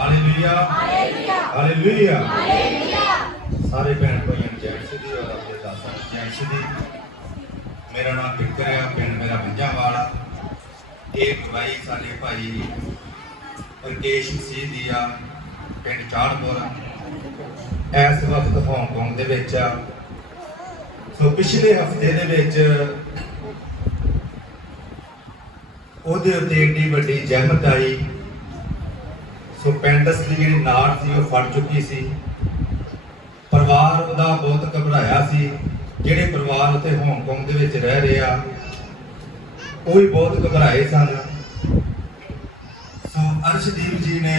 Hallelujah hallelujah hallelujah hallelujah ਸਾਰੇ ਭੈਣ ਭਾਈਆਂ ਜੈ ਸਿੱਧੀ ਔਰ ਆਪਣੇ ਦਾਸਾਂ ਜੈ ਸਿੱਧੀ ਮੇਰਾ ਨਾਮ ਬਿਕਰ ਹੈ ਪਿੰਡ ਮੇਰਾ ਪੰਜਾਂ ਵਾਲਾ ਇਹ ਭਾਈ ਸਾਡੇ ਭਾਈ ਰਕੇਸ਼ ਮਸੀਹ ਦੀ ਆ ਪਿੰਡ ਚਾੜਪੁਰ ਇਸ ਵਕਤ ਹਾਂਗਕਾਂਗ ਦੇ ਵਿੱਚ ਆ। ਸੋ ਪਿਛਲੇ ਹਫ਼ਤੇ ਦੇ ਵਿੱਚ ਉਹਦੇ ਉੱਤੇ ਏਡੀ ਵੱਡੀ ਜ਼ਹਿਮਤ ਆਈ। ਸੋ ਪੈਂਡਸ ਦੀ ਜਿਹੜੀ ਨਾੜ ਸੀ ਉਹ ਫਟ ਚੁੱਕੀ ਸੀ। ਪਰਿਵਾਰ ਉਹਦਾ ਬਹੁਤ ਘਬਰਾਇਆ ਸੀ। ਜਿਹੜੇ ਪਰਿਵਾਰ ਉੱਥੇ ਹਾਂਗਕਾਂਗ ਦੇ ਵਿੱਚ ਰਹਿ ਰਹੇ ਆ, ਉਹ ਵੀ ਬਹੁਤ ਘਬਰਾਏ ਸਨ। ਸੋ ਅਰਸ਼ਦੀਪ ਜੀ ਨੇ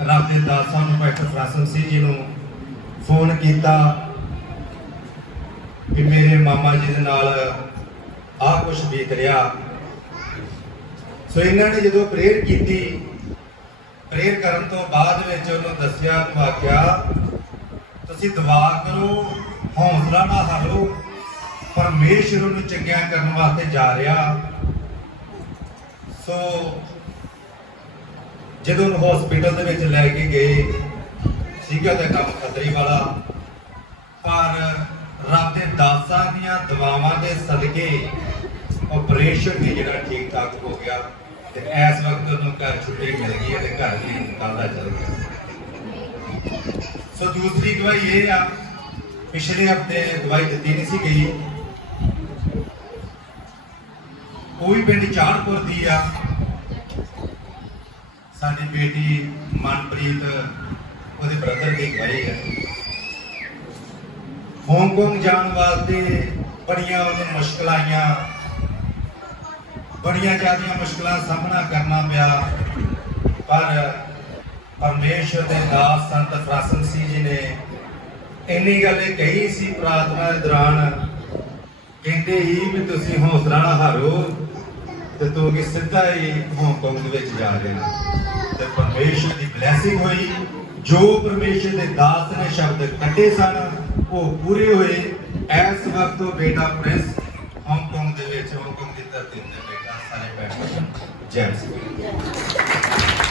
ਰੱਬ ਦੇ ਦਾਸਾਂ ਨੂੰ ਡਾਕਟਰ ਫਰਾਸਮ ਸਿੰਘ ਜੀ ਨੂੰ ਫੋਨ ਕੀਤਾ ਕਿ ਮੇਰੇ ਮਾਮਾ ਜੀ ਦੇ ਨਾਲ ਆਹ ਕੁਝ ਬੀਤ ਰਿਹਾ। ਸੋ ਇਹਨਾਂ ਨੇ ਜਦੋਂ ਪ੍ਰੇਅਰ ਕੀਤੀ ਪ੍ਰੇਅਰ ਕਰਨ ਤੋਂ ਬਾਅਦ ਵਿੱਚ ਉਹਨੂੰ ਦੱਸਿਆ ਨੂੰ ਆਖਿਆ, ਤੁਸੀਂ ਦੁਆ ਕਰੋ, ਹੌਸਲਾ ਨਾ ਹਾਰੋ। ਪਰਮੇਸ਼ਰ ਨੂੰ ਚੰਗਿਆ ਕਰਨ ਵਾਸਤੇ ਜਾ ਰਿਹਾ। ਸੋ ਜਦੋਂ ਉਹਨੂੰ ਹਸਪੀਟਲ ਦੇ ਵਿੱਚ ਲੈ ਕੇ ਗਏ, ਸੀਗਾ ਤਾਂ ਕੰਮ ਖਤਰੇ ਵਾਲਾ। ਪਰ ਰੱਬ ਦੇ ਦਾਸਾਂ ਦੀਆਂ ਦੁਆਵਾਂ ਦੇ ਸਦਕੇ ਆਪਰੇਸ਼ਨ ਵੀ ਜਿਹੜਾ ਠੀਕ ਠਾਕ ਹੋ ਗਿਆ। ਤੇ ਇਸ ਵਕਤ ਉਹਨੂੰ ਘਰ ਛੁੱਟੀ ਮਿਲ ਗਈ ਤੇ ਘਰ ਵੀ ਨਿਕਲਦਾ ਚੱਲ ਗਿਆ। ਸੋ ਦੂਸਰੀ ਗਵਾਹੀ ਇਹ ਆ, ਪਿਛਲੇ ਹਫ਼ਤੇ ਗਵਾਹੀ ਦਿੱਤੀ ਨਹੀਂ ਸੀ ਗਈ। ਉਹ ਵੀ ਪਿੰਡ ਚਾਹਪੁਰ ਦੀ ਆ। ਸਾਡੀ ਬੇਟੀ ਮਨਪ੍ਰੀਤ, ਉਹਦੇ ਬ੍ਰਦਰ ਦੀ ਗਏ ਆ। ਹਾਂਗਕਾਂਗ ਜਾਣ ਵਾਸਤੇ ਬੜੀਆਂ ਉਹਨੂੰ ਮੁਸ਼ਕਲਾਂ ਆਈਆਂ। ਬੜੀਆਂ ਜ਼ਿਆਦੀਆਂ ਮੁਸ਼ਕਲਾਂ ਦਾ ਸਾਹਮਣਾ ਕਰਨਾ ਪਿਆ। ਪਰ ਪਰਮੇਸ਼ਰ ਦੇ ਦਾਸ ਸੰਤ ਫਰਾਸਨ ਸਿੰਘ ਜੀ ਨੇ ਇੰਨੀ ਗੱਲ ਇਹ ਕਹੀ ਸੀ ਪ੍ਰਾਰਥਨਾ ਦੇ ਦੌਰਾਨ, ਕਹਿੰਦੇ ਹੀ ਵੀ ਤੁਸੀਂ ਹੌਸਲਾ ਨਾ ਹਾਰੋ ਤੇ ਤੁਸੀਂ ਸਿੱਧਾ ਹੀ ਹਾਂਗਕਾਂਗ ਦੇ ਵਿੱਚ ਜਾ ਦੇਣਾ ਤੇ ਪਰਮੇਸ਼ਰ ਦੀ ਬਲੇਸਿੰਗ ਹੋਈ। ਜੋ ਪਰਮੇਸ਼ਰ ਦੇ ਦਾਸ ਨੇ ਸ਼ਬਦ ਕੱਢੇ ਸਨ, ਉਹ ਪੂਰੇ ਹੋਏ। ਇਸ ਵਕਤ ਉਹ ਬੇਟਾ ਪ੍ਰਿੰਸ ਦੇ ਵਿੱਚ ਹਾਂਗਕਾਂਗ ਦੀ ਧਰਤੀ ਤੇ ਬੇਟਾ ਸਾਰੇ ਬੈਠੇ। ਜੈ ਸ੍ਰੀ